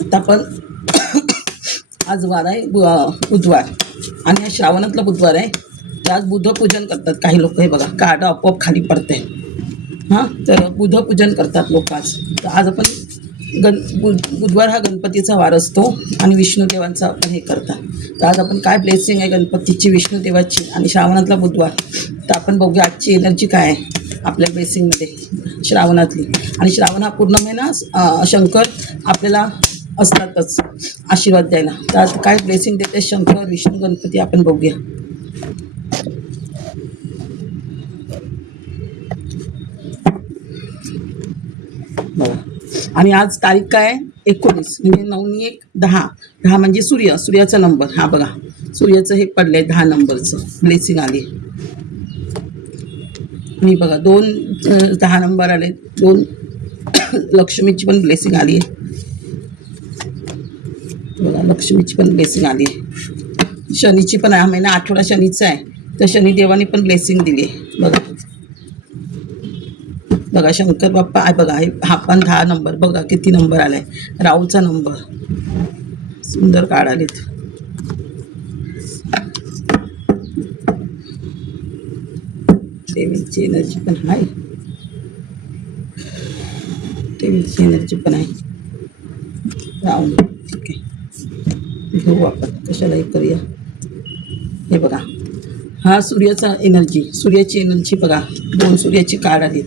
आता आपण आज वार आहे बुधवार आणि हा श्रावणातला बुधवार आहे. तर आज बुधपूजन करतात काही लोक. हे बघा कार्ड आपोआप खाली पडते. हां, तर बुधपूजन करतात लोक आज. तर आज आपण बुधवार हा गणपतीचा वार असतो आणि विष्णुदेवांचा आपण हे करतात. तर आज आपण काय ब्लेसिंग आहे गणपतीची, विष्णुदेवाची आणि श्रावणातला बुधवार. तर आपण बघूया आजची एनर्जी काय आहे आपल्या ब्लेसिंगमध्ये श्रावणातली. आणि श्रावण हा पूर्ण महिना शंकर आपल्याला असतातच आशीर्वाद द्यायला. तर आज काय ब्लेसिंग देते शंकर, विष्णू, गणपती आपण बघूया. बघा, आणि आज तारीख काय आहे 19 म्हणजे 9-1-10. 10 म्हणजे सूर्याचा नंबर. हा बघा सूर्याचं हे पडलंय 10 नंबरचं ब्लेसिंग आली. आणि बघा 10 नंबर आले. 2 लक्ष्मीची पण ब्लेसिंग आली आहे. बघा लक्ष्मीची पण ब्लेसिंग आली आहे. शनीची पण, हा महिना आठवडा शनीचा आहे तर शनिदेवाने पण ब्लेसिंग दिली आहे. बघा शंकर बाप्पा आहे. बघा हा पण 10 नंबर. बघा किती नंबर आलाय. राहूचा नंबर. सुंदर कार्ड आलेत. देवीची एनर्जी पण आहे. देवीची एनर्जी पण आहे. राहून ठीक आहे, घेऊ आपण. कशालाही करूया. हे बघा हा सूर्याची एनर्जी बघा. 2 सूर्याची कार्ड आलीत.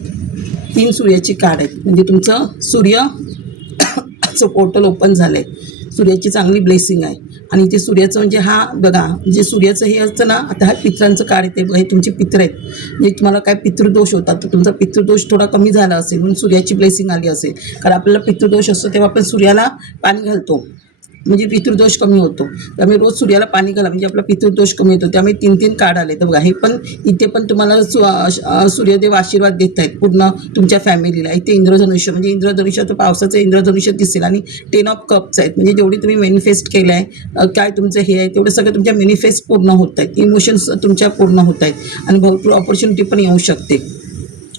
3 सूर्याची कार्ड आहेत. म्हणजे तुमचं सूर्याचं पोर्टल ओपन झालं आहे. सूर्याची चांगली ब्लेसिंग आहे. आणि ते सूर्याचं म्हणजे हा बघा जे सूर्याचं हे असतं ना. आता हा पित्रांचं कार्ड येते बघा. हे तुमचे पित्र आहेत. म्हणजे तुम्हाला काय पितृदोष होता तर तुमचा पितृदोष थोडा कमी झाला असेल म्हणून सूर्याची ब्लेसिंग आली असेल. कारण आपल्याला पितृदोष असतो तेव्हा आपण सूर्याला पाणी घालतो म्हणजे पितृदोष कमी होतो. त्यामुळे रोज सूर्याला पाणी घाला म्हणजे आपला पितृदोष कमी होतो. त्यामुळे 3 कार्ड आले. तर बघा हे पण इथे पण तुम्हाला सूर्यदेव आशीर्वाद देत आहेत पूर्ण तुमच्या फॅमिलीला. इथे इंद्रधनुष्य म्हणजे इंद्रधनुष्य तर पावसाचं इंद्रधनुष्य दिसेल. आणि 10 ऑफ कप्स आहेत. म्हणजे जेवढी तुम्ही मॅनिफेस्ट केलं आहे काय तुमचं हे आहे तेवढं सगळं तुमच्या मॅनिफेस्ट पूर्ण होत आहेत. इमोशन्स तुमच्या पूर्ण होत आहेत आणि भरपूर ऑपॉर्च्युनिटी पण येऊ शकते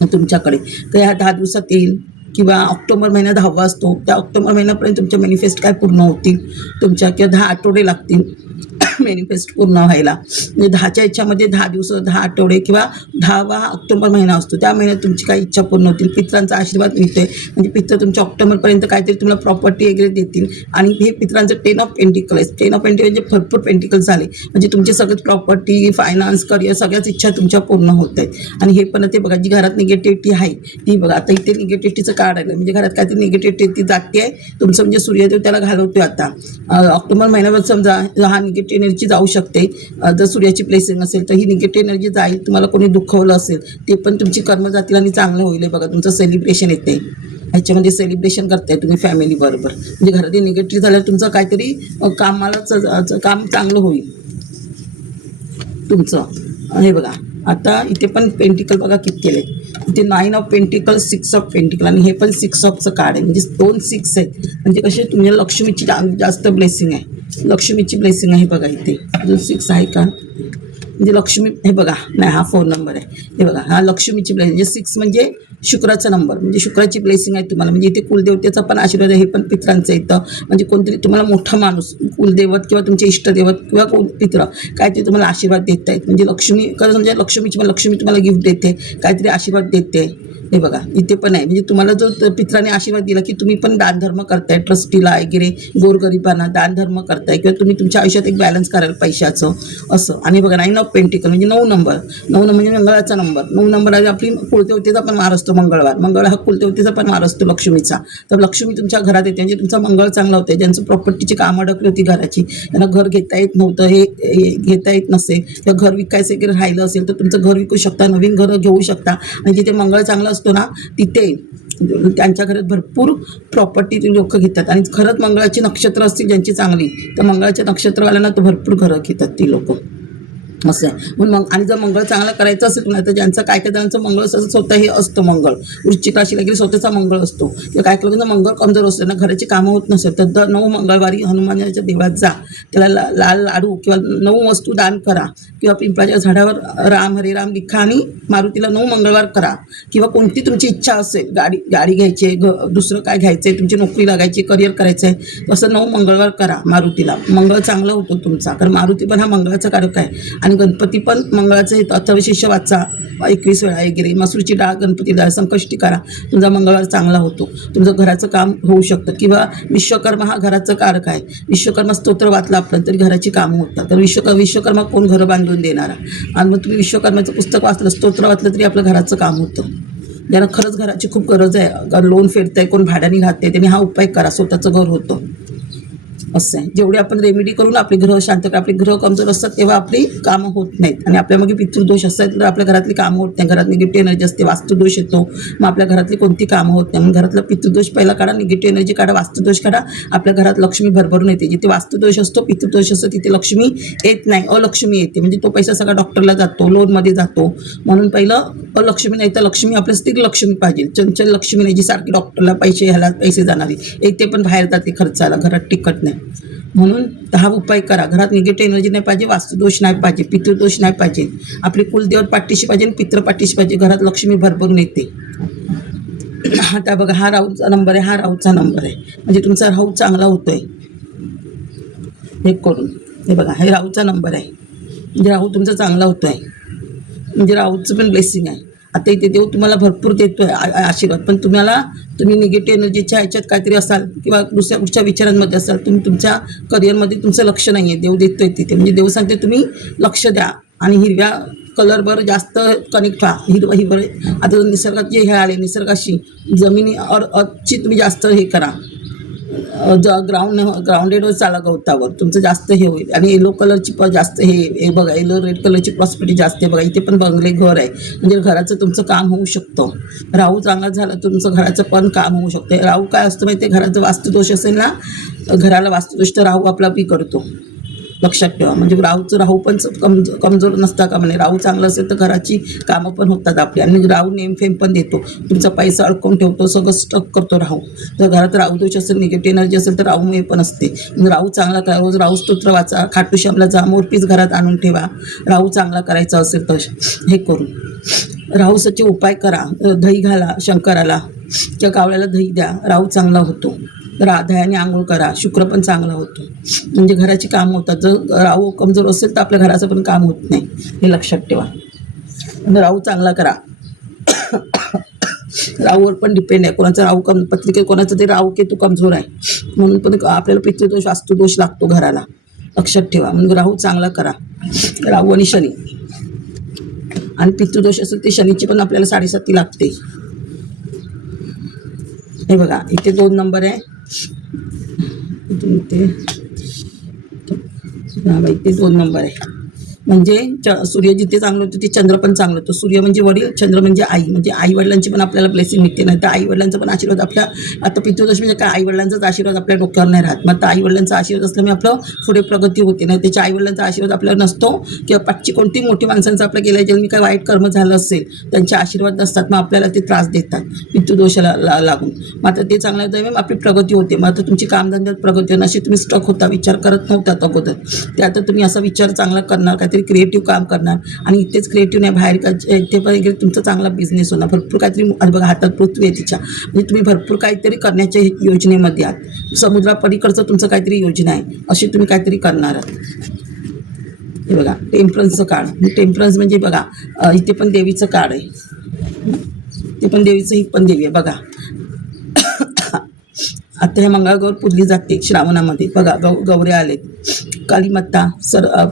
तुमच्याकडे. तर ह्या 10 दिवसात येईल किंवा ऑक्टोबर महिना 10वा असतो. त्या ऑक्टोबर महिन्यापर्यंत तुमच्या मॅनिफेस्ट काय पूर्ण होतील तुमच्या, किंवा 10 आठवडे लागतील मॅनिफेस्ट पूर्ण व्हायला. म्हणजे 10च्या याच्यामध्ये 10 दिवस, 10 आठवडे किंवा 10वा ऑक्टोबर महिना असतो. त्या महिन्यात तुमची काही इच्छा पूर्ण होतील. पित्रांचा आशीर्वाद मिळतोय. म्हणजे पित्र तुमच्या ऑक्टोबरपर्यंत काहीतरी तुम्हाला प्रॉपर्टी वगैरे देतील. आणि हे पित्रांचं 10 ऑफ पेंटिकल आहे. 10 ऑफ पेंटिकल म्हणजे भरपूर पेंटिकल झाले. म्हणजे तुमचे सगळंच प्रॉपर्टी, फायनान्स, करिअर सगळ्याच इच्छा तुमच्या पूर्ण होत आहेत. आणि हे पण ते बघा जी घरात निगेटिव्हिटी आहे ती बघा. आता इथे निगेटिव्हिटीचं कार्ड आलं म्हणजे घरात काहीतरी निगेटिव्हिटी जाते आहे तुमचं. म्हणजे सूर्यदेव त्याला घालवतोय आता. ऑक्टोबर महिन्यावर समजा हा निगेटिव्ह एनर्जी जाऊ शकते. जर सूर्याची ब्लेसिंग असेल तर ही निगेटिव्ह एनर्जी जाईल. तुम्हाला कोणी दुखवलं असेल ते पण तुमची कर्म जातील आणि चांगलं होईल. बघा तुमचं सेलिब्रेशन येते. ह्याच्यामध्ये सेलिब्रेशन करताय तुम्ही फॅमिली बरोबर. म्हणजे घरात निगेटिव्ह झाल्यावर तुमचं काहीतरी काम चांगलं होईल तुमचं. हे बघा आता इथे पण पेंटिकल बघा किती केले. इथे 9 ऑफ पेंटिकल, 6 ऑफ पेंटिकल आणि हे पण 6 ऑफचं कार्ड आहे. म्हणजे 2 6 आहेत. म्हणजे कसे तुम्हाला लक्ष्मीची जास्त ब्लेसिंग आहे. लक्ष्मीची ब्लेसिंग आहे बघा. इथे अजून 6 आहे का म्हणजे लक्ष्मी. हे बघा नाही हा 4 नंबर आहे. हे बघा हा लक्ष्मीची ब्लेसिंग. म्हणजे 6 म्हणजे शुक्राचा नंबर. म्हणजे शुक्राची ब्लेसिंग आहे तुम्हाला. म्हणजे इथे कुलदेवतेचा पण आशीर्वाद आहे. हे पण पित्रांचं येतं. म्हणजे कोणतरी तुम्हाला मोठा माणूस कुलदेवत किंवा तुमचे इष्टदेवत किंवा पित्र काहीतरी तुम्हाला आशीर्वाद देत आहेत. म्हणजे लक्ष्मी खरं म्हणजे लक्ष्मी तुम्हाला गिफ्ट देते, काहीतरी आशीर्वाद देते. हे बघा इथे पण आहे. म्हणजे तुम्हाला जो पित्राने आशीर्वाद दिला की तुम्ही पण दानधर्म करताय, ट्रस्टीला वगैरे गोरगरिबांना दानधर्म करताय किंवा तुम्ही तुमच्या आयुष्यात एक बॅलन्स कराल पैशाचं असं. आणि बघा 9 ऑफ पेंटिकल म्हणजे 9 नंबर. 9 म्हणजे मंगळाचा नंबर. 9 नंबर आहे. आपली कुलदेवतेचा पण वार असतो मंगळ हा कुलदेवतेचा पण वार असतो लक्ष्मीचा. तर लक्ष्मी तुमच्या घरात येते म्हणजे तुमचा मंगळ चांगला होते. ज्यांचं प्रॉपर्टीची कामं अडकली होती घराची, त्यांना घर घेता येत नव्हतं, हे घेता येत नसेल किंवा घर विकायचं वगैरे राहिलं असेल तर तुमचं घर विकू शकता, नवीन घरं घेऊ शकता. आणि जिथे मंगळ चांगलं असतो ना तिथे त्यांच्या घरात भरपूर प्रॉपर्टी लोक घेतात. आणि खरंच मंगळाची नक्षत्र असतील ज्यांची चांगली तर मंगळाच्या नक्षत्रवाल्यांना तर भरपूर घरं घेतात ती लोक. असं आहे. म्हणून मग आणि जर मंगळ चांगला करायचं असेल तुम्हाला, तर ज्यांचं काय काय जणांचं मंगळ स्वतः हे असतं मंगळ, वृश्चिक राशीला गेली स्वतःचा मंगळ असतो, किंवा काय लोकांचं मंगळ कमजोर असतं ना, घराची कामं होत नसेल, तर 9 मंगळवारी हनुमानाच्या देवळात जा, त्याला लाल लाडू किंवा 9 वस्तू दान करा, किंवा पिंपळाच्या झाडावर राम हरे राम लिखा आणि मारुतीला 9 मंगळवार करा, किंवा कोणती तुमची इच्छा असेल, गाडी घ्यायची आहे, दुसरं काय घ्यायचं आहे, तुमची नोकरी लागायची, करिअर करायचं आहे, तसं 9 मंगळवार करा मारुतीला. मंगळ चांगला होतो तुमचा, कारण मारुती पण हा मंगळाचा कारक आहे, आणि गणपती पण मंगळाचं हे अथर्वशीर्ष वाचा 21 वेळा वगैरे, मसूरची डाळ गणपती डाळ, संकष्टी करा, तुमचा मंगळवार चांगला होतो, तुमचं घराचं काम होऊ शकतं. किंवा विश्वकर्मा हा घराचं कारक आहे, विश्वकर्मा स्तोत्र वाचलं आपण तरी घराची कामं होतात. तर विश्वकर्मा कोण घरं बांधून देणारा, आणि मग तुम्ही विश्वकर्माचं पुस्तक वाचलं, स्तोत्र वाचलं तरी आपलं घराचं काम होतं. ज्यांना खरंच घराची खूप गरज आहे, लोन फेडताय, कोण भाड्याने राहते, त्यांनी हा उपाय करा, स्वतःचं घर होतं. असं आहे. जेवढे आपण रेमेडी करून आपले ग्रह शांत करा, आपले ग्रह कमजोर असतात तेव्हा आपली कामं होत नाहीत, आणि आपल्यामागे पितृदोष असतात तर आपल्या घरातली कामं होत नाही, घरात निगेटिव्ह एनर्जी असते, वास्तुदोष येतो, मग आपल्या घरातली कोणती कामं होत नाही. म्हणून घरातला पितृदोष पहिला काढा, निगेटिव्ह एनर्जी काढा, वास्तुदोष काढा, आपल्या घरात लक्ष्मी भरभरून येते. जिथे वास्तुदोष असतो, पितृदोष असतो, तिथे लक्ष्मी येत नाही, अलक्ष्मी येते, म्हणजे तो पैसा सगळा डॉक्टरला जातो, लोनमध्ये जातो. म्हणून पहिलं अलक्ष्मी नाही तर लक्ष्मी, आपल्या स्थिर लक्ष्मी पाहिजे, चंचल लक्ष्मी नाही जी सारखी डॉक्टरला पैसे, ह्याला पैसे जाणारी, येते पण बाहेर जाते खर्चाला, घरात टिकत नाही. म्हणून हा उपाय करा. घरात निगेटिव्ह एनर्जी नाही पाहिजे, वास्तुदोष नाही पाहिजे, पितृदोष नाही पाहिजे, आपली कुलदेवत पाठीशी पाहिजे, पितृ पाठीशी पाहिजे, घरात लक्ष्मी भरभरून येते. आता बघा, हा राहूचा नंबर आहे, हा राहूचा नंबर आहे, म्हणजे तुमचा राहू चांगला होतोय. हे करून हे बघा, हे राहूचा नंबर आहे, म्हणजे राहू तुमचा चांगला होतोय, म्हणजे राहूचं पण ब्लेसिंग आहे. आता इथे देव तुम्हाला भरपूर देतोय आशीर्वाद, पण तुम्ही निगेटिव्ह एनर्जीच्या ह्याच्यात काहीतरी असाल, किंवा दुसऱ्या कुठच्या विचारांमध्ये असाल, तुम्ही तुमच्या करिअरमध्ये तुमचं लक्ष नाही आहे, देव देतोय तिथे, म्हणजे देव सांगते तुम्ही लक्ष द्या, आणि हिरव्या कलरवर जास्त कनेक्ट व्हा. हिरवं आता निसर्गात जे हे आले, निसर्गाशी जमिनी अर्थची तुम्ही जास्त हे करा, ग्राउंडेडवर चाला, गवतावर तुमचं जास्त हे होईल. आणि येलो कलरची जास्त हे बघा, येलो रेड कलरची प्रॉस्पेरिटी जास्त आहे बघा, इथे पण बंगले घर आहे, म्हणजे घराचं तुमचं काम होऊ शकतं. राहू चांगला झाला तुमचं घराचं पण काम होऊ शकतं. राहू काय असतं माहिती आहे, घराचं वास्तुदोष असेल ना, घराला वास्तुदोष, तर राहू आपला बी करतो, लक्षात ठेवा. म्हणजे राहू पण कमजोर नसता का म्हणे, राहू चांगलं असेल तर घराची कामं पण होतात आपली, आणि राहू नेमफेम पण देतो, तुमचा पैसा अडकवून ठेवतो, सगळं स्टक करतो राहू. जर घरात राहू दोष असेल, निगेटिव्ह एनर्जी असेल, तर राहू पण असते. राहू चांगला करा, रोज राहू स्तोत्र वाचा, खाटूश्यामला जा, मोरपीस घरात आणून ठेवा, राहू चांगला करायचा असेल तर हे करून. राहूसाठी उपाय करा, दही घाला शंकराला, किंवा कावळ्याला दही द्या, राहू चांगला होतो. दह्याने आंघोळ करा, शुक्र पण चांगला होतो, म्हणजे घराची कामं होतात. जर राहू कमजोर असेल तर आपल्या घराचं पण काम होत नाही, हे लक्षात ठेवा. राहू चांगला करा. राहूवर पण डिपेंड आहे, कोणाचा राहू पत्रिकेत कोणाचं ते राहू केतू कमजोर आहे, म्हणून पण आपल्याला पितृदोष वास्तुदोष लागतो घराला, लक्षात ठेवा. म्हणून राहू चांगला करा, राहू आणि शनी. आणि पितृदोष असेल ते शनीची पण आपल्याला 7.5 लागते. हे बघा, इथे 2 नंबर आहे, इथे 2 नंबर आहे, म्हणजे सूर्य जिथे चांगलं होतं ते चंद्र पण चांगलं होतं. सूर्य म्हणजे वडील, चंद्र म्हणजे आई, म्हणजे आई वडिलांची पण आपल्याला ब्लेसिंग मिळते. नाही तर आई वडिलांचा पण आशीर्वाद आपल्या, आता पितृदोष म्हणजे काय, आई वडिलांचाच आशीर्वाद आपल्या डोक्यावर नाही राहत, मग आता आई वडिलांचा आशीर्वाद असल्यामुळे आपलं पुढे प्रगती होते. नाही त्याच्या आई वडिलांचा आशीर्वाद आपल्याला नसतो, किंवा पाठची कोणती मोठी माणसांचं आपल्या गेल्या जन्मी काय वाईट कर्म झालं असेल, त्यांचे आशीर्वाद नसतात, मग आपल्याला ते त्रास देतात पितृदोषाला लागून. मग आता ते चांगलं आहे, आपली प्रगती होते. मग आता तुमची कामधंद्यात प्रगती होणार, अशी तुम्ही स्टक होता, विचार करत नव्हता अगोदर, ते आता तुम्ही असा विचार चांगला करणार, काहीतरी क्रिएटिव्ह काम करणार. आणि इथेच क्रिएटिव्ह नाही, बाहेर इथे पण तुमचा चांगला बिझनेस होणार, भरपूर काहीतरी. बघा, हातात पृथ्वी आहे तिच्या, म्हणजे तुम्ही भरपूर काहीतरी करण्याच्या योजनेमध्ये आहात, समुद्रापलीकडचं तुमचं काहीतरी योजना आहे, अशी तुम्ही काहीतरी करणार आहात. हे बघा, टेम्परन्सचं कार्ड, टेम्परन्स म्हणजे बघा, इथे पण देवीचं कार्ड आहे, ते पण देवीचं, ही पण देवी आहे बघा. आता हे मंगळागौर पूजली जाते श्रावणामध्ये बघा, गौऱ्या आलेत, कालीमाता,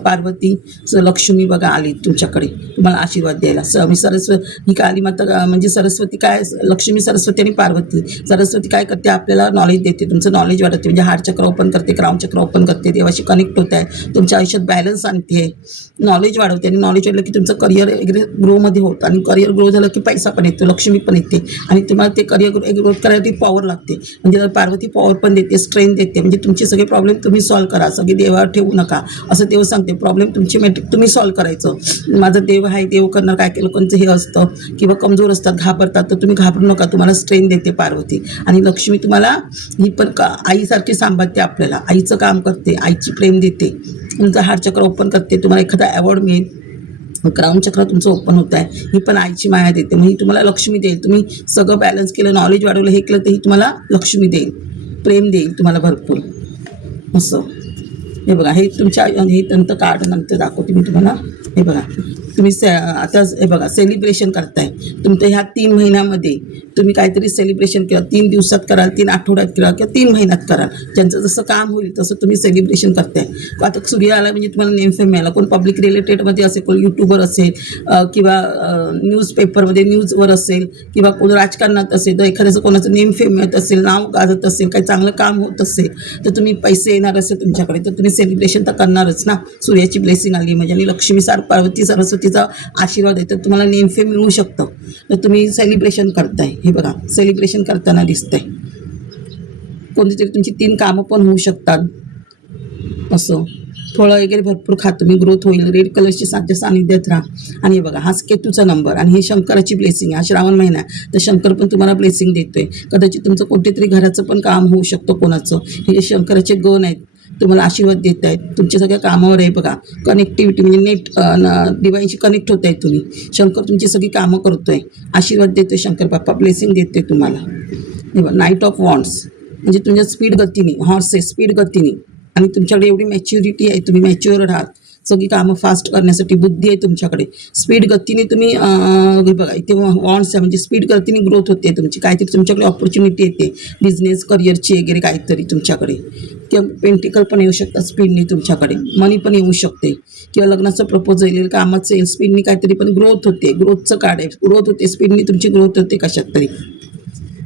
पार्वती, लक्ष्मी बघा आली तुमच्याकडे तुम्हाला आशीर्वाद द्यायला. मी सरस्वती, ही कालीमाता म्हणजे सरस्वती काय, लक्ष्मी, सरस्वती आणि पार्वती. सरस्वती काय करते, आपल्याला नॉलेज देते, तुमचं नॉलेज वाढवते, म्हणजे हार्ट चक्र ओपन करते, क्राउन चक्र ओपन करते, देवाशी कनेक्ट होत आहे, तुमच्या आयुष्यात बॅलन्स आणते, नॉलेज वाढवते. आणि नॉलेज वाढलं की तुमचं करिअर वगैरे ग्रोमध्ये होतं, आणि करिअर ग्रो झालं की पैसा पण येतो, लक्ष्मी पण येते, आणि तुम्हाला ते करिअर ग्रोथ करायला ती पॉवर लागते. म्हणजे जर पार्वती पार्वती पॉवर पण देते, स्ट्रेंथ देते. म्हणजे तुमचे सगळे प्रॉब्लेम तुम्ही सॉल्व्ह करा, सगळे देवावर ठेवू नका असं देव सांगते. प्रॉब्लेम तुमची मॅट्रिक तुम्ही सॉल्व्ह करायचं. माझं देव आहे, देव करणार. काय केलं लोकांचं हे असतं किंवा कमजोर असतात, घाबरतात, तर तुम्ही घाबरू नका. तुम्हाला स्ट्रेंथ देते पार्वती. आणि लक्ष्मी तुम्हाला ही पण आईसारखी सांभाळते, आपल्याला आईचं काम करते, आईची प्रेम देते, तुमचं हार्ट चक्र ओपन करते. तुम्हाला एखादा अवॉर्ड मिळेल, क्राऊन चक्र तुमचं ओपन होत आहे, ही पण आईची माया देते. मग ही तुम्हाला लक्ष्मी देईल. तुम्ही सगळं बॅलन्स केलं, नॉलेज वाढवलं, हे केलं, तर ही तुम्हाला लक्ष्मी देईल, प्रेम देईल तुम्हाला भरपूर. असं हे बघा, हे तुमच्या हे तंत्र कार्ड नंतर दाखवते मी तुम्हाला. हे बघा, तुम्ही आता हे बघा सेलिब्रेशन करताय तुमच्या ह्या 3 महिन्यामध्ये. तुम्ही काहीतरी सेलिब्रेशन केलं, 3 दिवसात कराल, 3 आठवड्यात कराल किंवा 3 महिन्यात कराल. ज्यांचं जसं काम होईल तसं तुम्ही सेलिब्रेशन करताय. आता सूर्य आला म्हणजे तुम्हाला नेम फेम मिळाला. कोण पब्लिक रिलेटेडमध्ये असेल, कोण यूट्यूबर असेल किंवा न्यूजपेपरमध्ये न्यूजवर असेल किंवा कोण राजकारणात असेल, तर एखाद्याचं कोणाचं नेम फेम मिळत असेल, नाव गाजत असेल, काही चांगलं काम होत असेल, तर तुम्ही पैसे येणार असेल तुमच्याकडे, तर तुम्ही सेलिब्रेशन तर करणारच ना. सूर्याची ब्लेसिंग आली म्हणजे, आणि लक्ष्मी पार्वती सरस्वतीचा आशीर्वाद आहे, तर तुम्हाला नेम फेम मिळू शकतं. तर तुम्ही सेलिब्रेशन करताय. हे बघा, सेलिब्रेशन करताना दिसतंय. कोणती तरी तुमची 3 कामं पण होऊ शकतात. असं फळं वगैरे भरपूर खा तुम्ही, ग्रोथ होईल. रेड कलरची सानिध्यात राहा. आणि हे बघा, हा केतूचा नंबर आणि ही शंकराची ब्लेसिंग. हा श्रावण महिना आहे, तर शंकर पण तुम्हाला ब्लेसिंग देतोय. कदाचित तुमचं कोणतेतरी घराचं पण काम होऊ शकतं कोणाचं. हे शंकराचे गण आहेत, तुम्हाला आशीर्वाद देत आहेत, तुमच्या सगळ्या कामावर आहे. बघा, कनेक्टिव्हिटी म्हणजे नेट डिवाईनशी कनेक्ट होत आहे तुम्ही. शंकर तुमची सगळी कामं करतोय, आशीर्वाद देतोय शंकर बाप्पा, ब्लेसिंग देतोय तुम्हाला. हे बघा, नाईट ऑफ वॉन्ड्स म्हणजे तुमच्या स्पीड गतीने, हॉर्स आहे स्पीड गतीने, आणि तुमच्याकडे एवढी मॅच्युरिटी आहे, तुम्ही मॅच्युअर आहात, सगळी कामं फास्ट करण्यासाठी बुद्धी आहे तुमच्याकडे. स्पीड गतीने तुम्ही बघा, इथे वॉन्ड्स आहे म्हणजे स्पीड गतीने ग्रोथ होते तुमची. काहीतरी तुमच्याकडे ऑपॉर्च्युनिटी येते, बिझनेस करिअरची वगैरे काहीतरी तुमच्याकडे, किंवा पेंटिकल पण येऊ शकतात स्पीडनी तुमच्याकडे. मनी पण येऊ शकते, किंवा लग्नाचं प्रपोज येईल, कामाचं येईल, स्पीडनी काहीतरी पण ग्रोथ होते. ग्रोथचं कार्ड आहे, ग्रोथ होते स्पीडनी, तुमची ग्रोथ होते कशात तरी.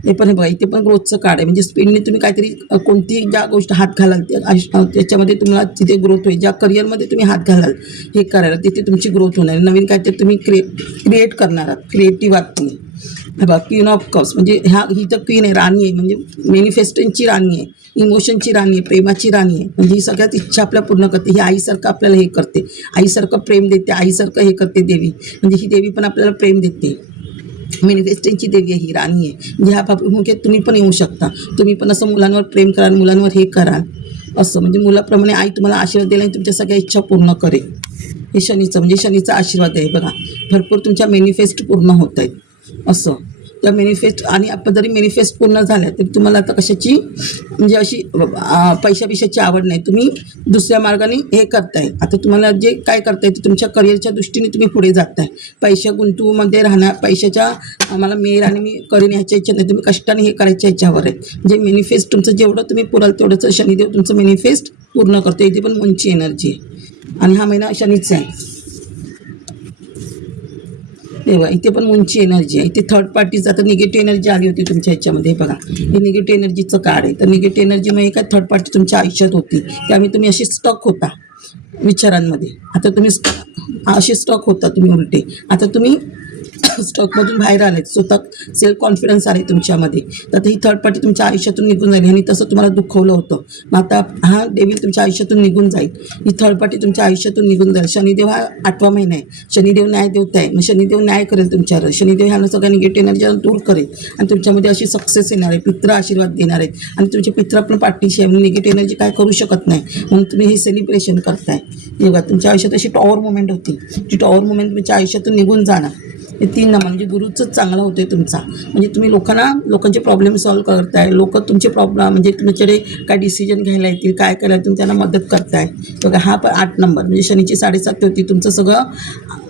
हे पण हे बघा, इथे पण ग्रोथचं कार्ड आहे म्हणजे स्पीडने तुम्ही काहीतरी कोणती ज्या गोष्ट हात घालाल त्याच्यामध्ये तुम्हाला तिथे ग्रोथ होईल. ज्या करिअरमध्ये तुम्ही हात घालाल हे करायला, तिथे तुमची ग्रोथ होणार. नवीन काहीतरी तुम्ही क्रिएट करणार आहात, क्रिएटिव्ह आहात तुम्ही. हे बघा, क्वीन ऑफ कप्स म्हणजे ही तर क्वीन आहे, राणी आहे, म्हणजे मॅनिफेस्टिंगची राणी आहे, इमोशनची राणी आहे, प्रेमाची राणी आहे. म्हणजे ही सगळ्यात इच्छा आपल्या पूर्ण करते. ही आईसारखं आपल्याला हे करते, आईसारखं प्रेम देते, आईसारखं हे करते देवी. म्हणजे ही देवी पण आपल्याला प्रेम देते. मॅनिफेस्टिंगची देवी आहे ही, राणी आहे. म्हणजे ह्या भूमिकेत तुम्ही पण येऊ शकता. तुम्ही पण असं मुलांवर प्रेम कराल, मुलांवर हे कराल असं. म्हणजे मुलाप्रमाणे आई तुम्हाला आशीर्वाद देईल आणि तुमच्या सगळ्या इच्छा पूर्ण करेल. हे शनीचं म्हणजे शनीचा आशीर्वाद आहे. बघा, भरपूर तुमच्या मॅनिफेस्ट पूर्ण होत आहेत असं. त्या मॅनिफेस्ट, आणि आपण जरी मॅनिफेस्ट पूर्ण झाल्या तरी तुम्हाला आता कशाची म्हणजे अशी पैशाची आवड नाही, तुम्ही दुसऱ्या मार्गाने हे करताय. आता तुम्हाला जे काय करताय ते तुमच्या करिअरच्या दृष्टीने तुम्ही पुढे जाताय. पैशा गुंतवूमध्ये राहणार, पैशाच्या मला मिळेल आणि मी करेन ह्याच्या इच्छा नाही, तुम्ही कष्टाने हे करायच्या ह्याच्यावर आहे. म्हणजे मॅनिफेस्ट तुमचं जेवढं तुम्ही पुराल तेवढंच शनिदेव तुमचं मॅनिफेस्ट पूर्ण करतो. इथे पण मूनची एनर्जी आहे आणि हा महिना शनीचा आहे. तेव्हा इथे पण मूनची एनर्जी आहे. इथे थर्ड पार्टीचं आता निगेटिव्ह एनर्जी आली होती तुमच्या ह्याच्यामध्ये. बघा, हे निगेटिव्ह एनर्जीचं कार्ड आहे. तर निगेटिव्ह एनर्जीमुळे काय थर्ड पार्टी तुमच्या आयुष्यात होती, त्यामुळे तुम्ही अशी स्टक होता विचारांमध्ये. आता तुम्ही असे स्टक होता तुम्ही उलटे, आता तुम्ही स्टॉकमधून बाहेर आले, स्वतः सेल्फ कॉन्फिडन्स आहे तुमच्यामध्ये. तर आता ही थर्ड पार्टी तुमच्या आयुष्यातून निघून जाईल आणि तसं तुम्हाला दुखवलं होतं. मग आता हा डेव्हिल तुमच्या आयुष्यातून निघून जाईल, ही थर्ड पार्टी तुमच्या आयुष्यातून निघून जाईल. शनिदेव हा 8वा महिना आहे, शनिदेव न्याय देवता आहे. मग शनिदेव न्याय करेल तुमच्यावर, शनिदेव ह्यानं सगळ्या निगेटिव्ह एनर्जी दूर करेल आणि तुमच्यामध्ये अशी सक्सेस येणार आहे. पित्र आशीर्वाद देणार आहेत आणि तुमचे पित्र पण पाठीशी आहे, म्हणून निगेटिव्ह एनर्जी काय करू शकत नाही. म्हणून तुम्ही हे सेलिब्रेशन करताय. बघा, तुमच्या आयुष्यात अशी टॉवर मुवमेंट होती, ती टॉवर मुवमेंट तुमच्या आयुष्यातून निघून जाणार. हे 3 नंबर म्हणजे गुरुचंच चांगला होतोय तुमचा. म्हणजे तुम्ही लोकांचे प्रॉब्लेम सॉल्व्ह करताय. लोक तुमचे प्रॉब्लेम म्हणजे तुमच्याकडे काय डिसिजन घ्यायला येतील, काय करायला तुम्ही त्यांना मदत करताय. बघा, हा पण 8 नंबर म्हणजे शनीची 7.5 होती. तुमचं सगळं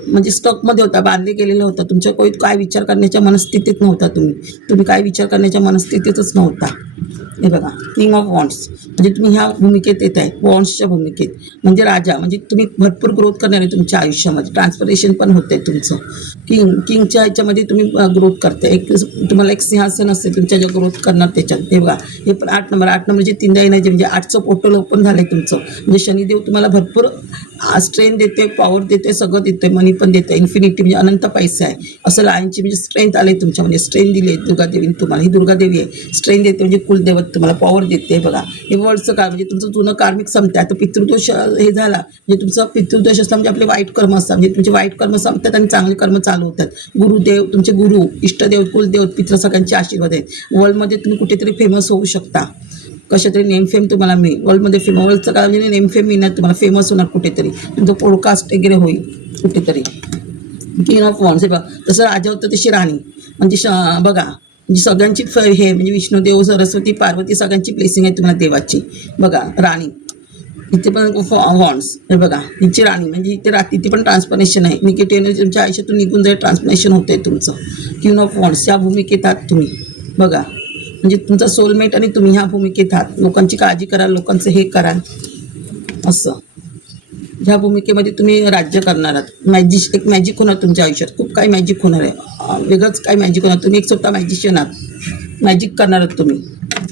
म्हणजे स्टॉकमध्ये होता, बांधले गेलेलं होता. तुमच्या कोणी काय विचार करण्याच्या मनस्थितीत नव्हता. तुम्ही काय विचार करण्याच्या मनस्थितीतच नव्हता. हे बघा, किंग ऑफ वॉन्ड्स म्हणजे तुम्ही ह्या भूमिकेत येत आहे, वॉन्ड्सच्या भूमिकेत. म्हणजे राजा, म्हणजे तुम्ही भरपूर ग्रोथ करणार आहे तुमच्या आयुष्यामध्ये. ट्रान्सफॉर्मेशन पण होतं आहे तुमचं. किंगच्या ह्याच्यामध्ये तुम्ही ग्रोथ करताय. तुम्हाला एक सिंहासन असेल तुमच्या ज्या ग्रोथ करणार त्याच्यात. हे बघा, हे पण 8 नंबर 8 नंबरची 3दा एनर्जी म्हणजे 8चं पोर्टल ओपन झालं आहे तुमचं. म्हणजे शनिदेव तुम्हाला भरपूर स्ट्रेंथ देते, पॉवर देते, सगळं देते, मनी पण देते, इन्फिनिटी म्हणजे अनंत पैसा आहे असं लायनची म्हणजे स्ट्रेंथ आले तुमच्यामध्ये, स्ट्रेंथ दिली आहे दुर्गादेवीने तुम्हाला. ही दुर्गादेवी आहे, स्ट्रेंथ देते म्हणजे कुलदेवत तुम्हाला पॉवर देते. बघा हे वर्डचं काळ म्हणजे तुमचं जुनं कार्मिक संपतं. आता पितृदोष हे झाला म्हणजे तुमचा पितृदोष असला म्हणजे आपले वाईट कर्म असतात, म्हणजे तुमचे वाईट कर्म संपतात आणि चांगले कर्म चालू होतात. गुरुदेव, तुमचे गुरु, इष्टदेव, कुलदेव, पितृ सगळ्यांचे आशीर्वाद आहेत. वर्ल्डमध्ये तुम्ही कुठेतरी फेमस होऊ शकता, कशा तरी नेम फेम तुम्हाला मिळेल. वर्ल्डमध्ये वर्ल्डचं काय म्हणजे नेम फेम मिळणार तुम्हाला, फेमस होणार कुठेतरी, तुमचं पॉडकास्ट वगैरे होईल कुठेतरी. किंग ऑफ वॉन्ड्स हे बघा, तसं राजा होतं तशी राणी म्हणजे बघा म्हणजे सगळ्यांची हे म्हणजे विष्णुदेव, सरस्वती, पार्वती सगळ्यांची ब्लेसिंग आहे तुम्हाला देवाची. बघा राणी इथे पण वॉन्ड्स हे बघा, हिची राणी म्हणजे इथे तिथे पण ट्रान्सफॉर्मेशन आहे. निगेटिव्ह एनर्जी तुमच्या आयुष्यातून निघून जाईल, ट्रान्सफॉर्मेशन होतं आहे तुमचं. क्वीन ऑफ वॉन्ड्स या भूमिकेत आहात तुम्ही. बघा म्हणजे तुमचा सोलमेट आणि तुम्ही ह्या भूमिकेत आहात. लोकांची काळजी कराल, लोकांचं हे कराल, असं ह्या भूमिकेमध्ये तुम्ही राज्य करणार आहात. एक मॅजिक होणार तुमच्या आयुष्यात, खूप काही मॅजिक होणार आहे, वेगळंच काय मॅजिक होणार. तुम्ही एक स्वतः मॅजिशियन आहात, मॅजिक करणार आहात तुम्ही.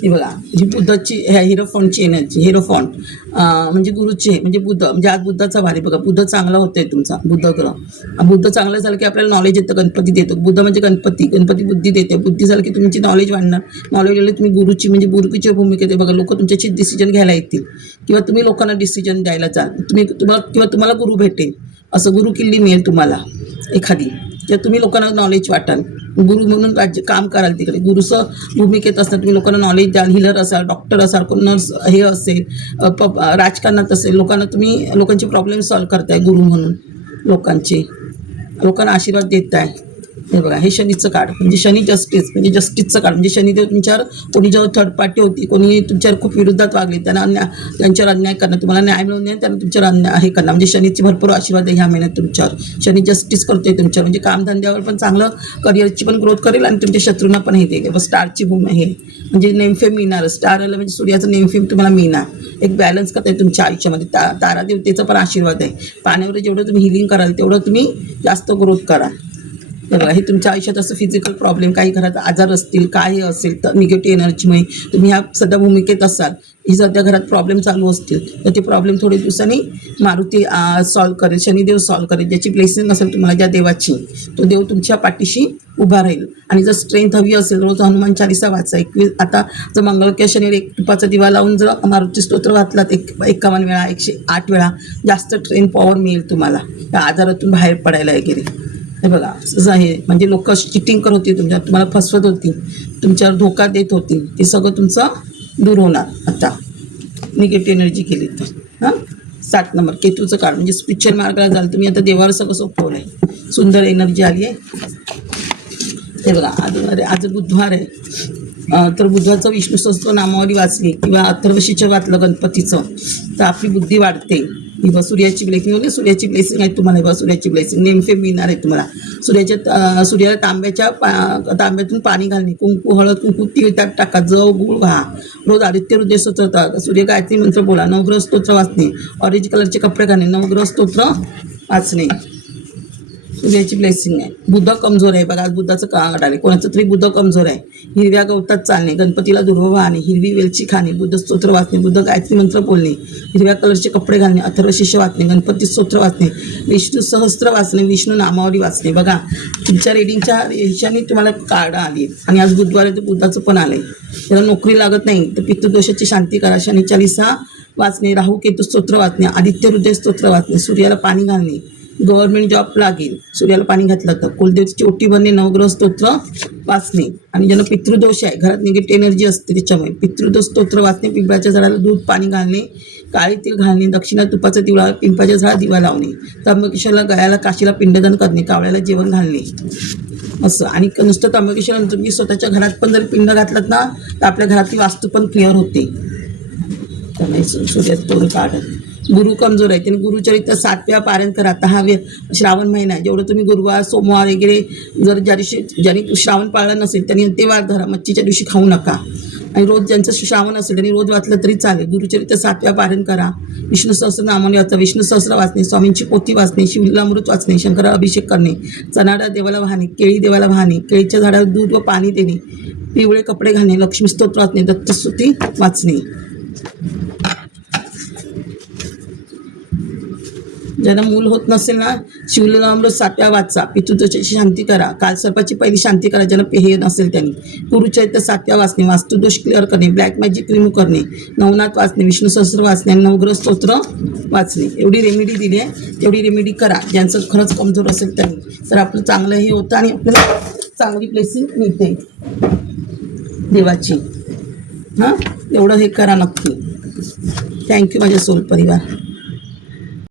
हे बघा ही बुद्धाची हिरोफॉन्टची एनर्जी, हिरोफॉन्ट म्हणजे गुरुची म्हणजे बुद्ध म्हणजे आज बुद्धाचा वार आहे. बघा बुद्ध चांगला होतोय तुमचा, बुद्ध ग्रह. बुद्ध चांगला झालं की आपल्याला नॉलेज येतं, गणपती देतो. बुद्ध म्हणजे गणपती, गणपती बुद्धी देते. बुद्धी झालं की तुमची नॉलेज वाढणार, नॉलेज आलं तुम्ही गुरुची म्हणजे गुरुची भूमिकेत. बघा लोक तुमच्याशी डिसिजन घ्यायला येतील किंवा तुम्ही लोकांना डिसिजन द्यायला जाल. तुम्हाला गुरु भेटेल, असं गुरु किल्ली मिळेल तुम्हाला एखादी, किंवा तुम्ही लोकांना नॉलेज वाटाल. गुरु म्हणून राज्य काम कराल तिकडे, गुरुचं भूमिकेत असतात. तुम्ही लोकांना नॉलेज द्याल, हिलर असाल, डॉक्टर असाल, कोण नर्स हे असेल, राजकारणात असेल, लोकांचे प्रॉब्लेम सॉल्व्ह करताय गुरु म्हणून. लोकांना आशीर्वाद देताय. हे बघा हे शनीचं कार्ड म्हणजे शनी जस्टिस म्हणजे जस्टिसचं कार्ड म्हणजे शनिदेव तुमच्यावर, कोणी जेव्हा थर्ड पार्टी होती, कोणी तुमच्यावर खूप विरोधात वागले, त्यांच्यावर अन्याय करणं, तुम्हाला न्याय मिळवून देणं, त्यांना तुमच्यावर अन्याय हे करणं म्हणजे शनीचे भरपूर आशीर्वाद आहे ह्या महिन्यात तुमच्यावर. शनी जस्टिस करतोय तुमच्यावर म्हणजे कामधंद्यावर पण चांगलं, करिअरची पण ग्रोथ करेल आणि तुमच्या शत्रूंना पण हे देईल. स्टारची भूमी हे म्हणजे नेमफेम मिळणार, स्टार आलं म्हणजे सूर्याचं नेमफेम तुम्हाला मिळणार. एक बॅलन्स करता आहे तुमच्या आयुष्यामध्ये. तारा देवतेचा पण आशीर्वाद आहे. पाण्यावर जेवढं तुम्ही हिलिंग कराल तेवढं तुम्ही जास्त ग्रोथ कराल. बघा हे तुमच्या आयुष्यात असं फिजिकल प्रॉब्लेम, काही घरात आजार असतील, काय असेल तर निगेटिव्ह एनर्जीमुळे तुम्ही ह्या सध्या भूमिकेत असाल, ही सध्या घरात प्रॉब्लेम चालू असतील तर ते प्रॉब्लेम थोडे दिवसांनी मारुती सॉल्व्ह करेल, शनिदेव सॉल्व्ह करेल. ज्याची ब्लेसिंग असेल तुम्हाला ज्या देवाची, तो देव तुमच्या पाठीशी उभा राहील. आणि जर स्ट्रेंथ हवी असेल रोज हनुमान चालीसा वाचा. आता जर मंगळ किंवा शनिवारी एक तुपाचा दिवा लावून जर मारुती स्तोत्र वाचलात 51 वेळा, 108 वेळा, जास्त ट्रेन पॉवर मिळेल तुम्हाला त्या आजारातून बाहेर पडायला वगैरे. हे बघा असं आहे म्हणजे लोक चिटिंग करत होती तुम्हाला फसवत होती, तुमच्यावर धोका देत होती, ते सगळं तुमचं दूर होणार आता निगेटिव्ह एनर्जी केली तर. 7 नंबर केतूचं कार्ड म्हणजे स्पिरिच्युअल मार्गाला जाल तुम्ही. आता देवावर सगळं सोपवलं आहे, सुंदर एनर्जी आली आहे. ते बघा आज बुधवार आहे तर बुधवारचं विष्णू सहस्त्र नामावली वाचली किंवा अथर्वशीचं वाचलं गणपतीचं तर आपली बुद्धी वाढते. ही सूर्याची ब्लेसिंग म्हणजे सूर्याची ब्लेसिंग आहे तुम्हाला. बघा सूर्याची ब्लेसिंग नेमफे मिळणार आहे तुम्हाला. सूर्याला तांब्यातून पाणी घालणे, कुंकू, हळद, कुंकू, तीळ त्यात टाका, जव, गुळ व्हा. रोज आदित्य हृदय स्तोत्र, सूर्य गायत्री मंत्र बोला, नवग्रह स्तोत्र वाचणे, ऑरेंज कलरचे कपडे घालणे, नवग्रह स्तोत्र वाचणे. सूर्याची ब्लेसिंग आहे. बुध कमजोर आहे. बघा आज बुधाचं कार्ड आले, कोणाचं तरी बुध कमजोर आहे. हिरव्या गवतात चालणे, गणपतीला दुर्वा वाहणे, हिरवी वेलची खाणे, बुध स्तोत्र वाचणे, बुध गायत्री मंत्र बोलणे, हिरव्या कलरचे कपडे घालणे, अथर्वशीर्ष वाचणे, गणपती स्तोत्र वाचणे, विष्णू सहस्त्र वाचणे, विष्णू नामावली वाचणे. बघा तुमच्या रिडिंगच्या ह्याच्याने तुम्हाला कार्ड आली आणि आज बुधवार आहे तर बुधाचं पण आलंय. त्याला नोकरी लागत नाही तर पितृदोषाची शांती करा, शनी चालीसा वाचणे, राहू केतू स्तोत्र वाचणे, आदित्य हृदय स्तोत्र वाचणे, सूर्याला पाणी घालणे, गव्हर्नमेंट जॉब लागेल सूर्याला पाणी घातलं तर, कुलदेवची ओटी बनणे, नवग्रह स्तोत्र वाचणे. आणि ज्यांना पितृदोष आहे, घरात निगेटिव्ह एनर्जी असते त्याच्यामुळे पितृदोष स्तोत्र वाचणे, पिंपळाच्या झाडाला दूध पाणी घालणे, काळे तेल घालणे, दक्षिणा तुपाचा दिवा, पिंपळाच्या झाडाला दिवा लावणे, त्र्यंबकेश्वरला गयाला काशीला पिंडदान करणे, कावळ्याला जेवण घालणे असं. आणि नुसतं त्र्यंबकेश्वर तुम्ही स्वतःच्या घरात पण जर पिंड घातलात ना तर आपल्या घरातली वास्तू पण क्लिअर होते. त्यामुळे सूर्यात तोड काढ. गुरु कमजोर आहे, त्याने गुरुचरित्र 7 वेळा पारायण करा. आता हा श्रावण महिना आहे, जेवढं तुम्ही गुरुवार सोमवार वगैरे जर ज्याने श्रावण पाळला नसेल त्यांनी ते वार धरा. मच्छीच्या दिवशी खाऊ नका. आणि रोज ज्यांचं श्रावण असेल त्यांनी रोज वाचलं तरी चालेल. गुरुचरित्र 7 वेळा पारायण करा. विष्णू सहस्त्र नामावली वाचा, विष्णू सहस्त्र वाचणे, स्वामींची पोथी वाचणे, शिवलीलामृत वाचणे, शंकराला अभिषेक करणे, चणाडा देवाला वाहणे, केळी देवाला वाहणे, केळीच्या झाडाला दूध व पाणी देणे, पिवळे कपडे घालणे, लक्ष्मी स्तोत्र वाचणे, दत्तस्तुती वाचणे. ज्यांना मूल होत नसेल ना, शिवलीलामृत 7व्या वाचा, पितृदोषाची शांती करा, कालसर्पाची पहिली शांती करा ज्यांना हे नसेल त्यांनी, गुरुचरित्र 7व्या वाचणे, वास्तुदोष क्लिअर करणे, ब्लॅक मॅजिक रिमूव्ह करणे, नवनाथ वाचणे, विष्णू सहस्त्र वाचणे आणि नवग्रह स्तोत्र वाचणे, एवढी रेमेडी दिली आहे. तेवढी रेमेडी करा ज्यांचं खरंच कमजोर असेल त्यांनी, तर आपलं चांगलं हे होतं आणि आपल्याला चांगली ब्लेसिंग मिळते देवाची. हां, एवढं हे करा नक्की. थँक्यू माझ्या सोल परिवार.